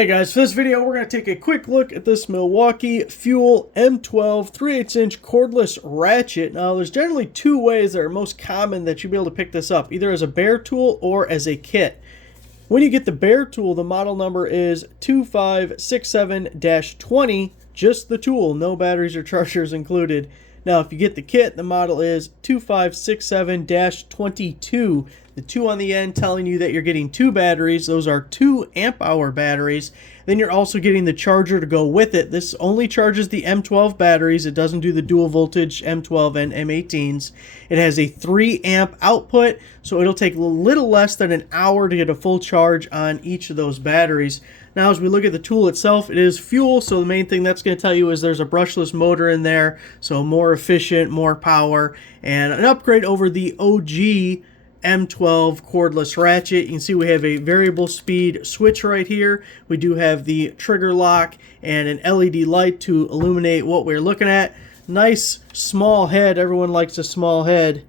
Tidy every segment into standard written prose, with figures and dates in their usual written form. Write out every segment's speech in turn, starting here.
Hey guys, for this video we're going to take a quick look at this Milwaukee FUEL M12 3/8" cordless ratchet. Now there's generally two ways that are most common that you'll be able to pick this up, either as a bare tool or as a kit. When you get the bare tool, the model number is 2567-20, just the tool, no batteries or chargers included. Now if you get the kit, the model is 2567-22. The 2 on the end telling you that you're getting 2 batteries. Those are 2 amp-hour batteries. Then you're also getting the charger to go with it. This only charges the M12 batteries. It doesn't do the dual voltage M12 and M18s. It has a 3 amp output, so it'll take a little less than an hour to get a full charge on each of those batteries. Now as we look at the tool itself, it is FUEL, so the main thing that's going to tell you is there's a brushless motor in there, so more efficient, more power, and an upgrade over the OG M12 cordless ratchet. You can see we have a variable speed switch right here. We do have the trigger lock and an LED light to illuminate what we're looking at. Nice small head. Everyone likes a small head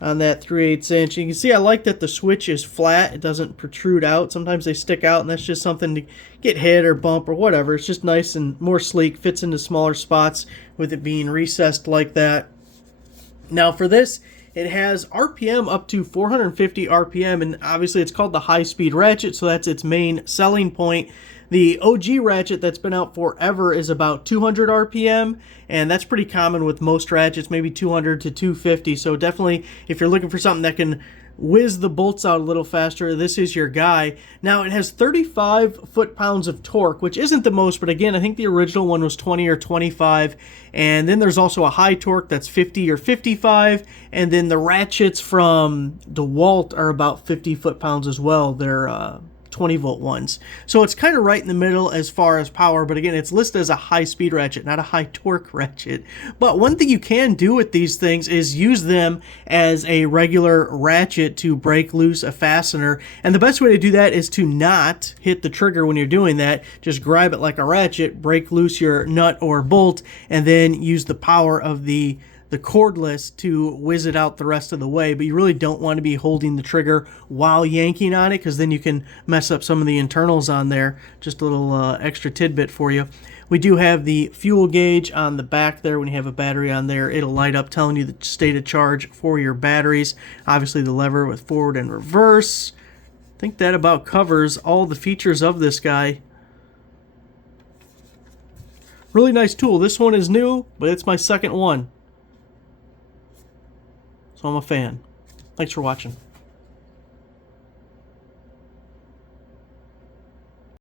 on that 3/8". You can see I like that the switch is flat. It doesn't protrude out. Sometimes they stick out and that's just something to get hit or bump or whatever. It's just nice and more sleek. Fits into smaller spots with it being recessed like that. Now for this, it has RPM up to 450 RPM, and obviously it's called the high-speed ratchet, so that's its main selling point. The OG ratchet that's been out forever is about 200 RPM, and that's pretty common with most ratchets, maybe 200 to 250. So definitely, if you're looking for something that can whiz the bolts out a little faster, this is your guy. Now it has 35 foot-pounds of torque, which isn't the most, but again, I think the original one was 20 or 25. And then there's also a high torque that's 50 or 55, and then the ratchets from DeWalt are about 50 foot-pounds as well. They're 20 volt ones. So it's kind of right in the middle as far as power, but again, it's listed as a high speed ratchet, not a high torque ratchet. But one thing you can do with these things is use them as a regular ratchet to break loose a fastener. And the best way to do that is to not hit the trigger when you're doing that. Just grab it like a ratchet, break loose your nut or bolt, and then use the power of the cordless to whiz it out the rest of the way. But you really don't want to be holding the trigger while yanking on it, because then you can mess up some of the internals on there. Just a little extra tidbit for you. We do have the fuel gauge on the back there. When you have a battery on there, it'll light up telling you the state of charge for your batteries. Obviously the lever with forward and reverse. I think that about covers all the features of this guy. Really nice tool. This one is new, but it's my second one. So I'm a fan. Thanks for watching.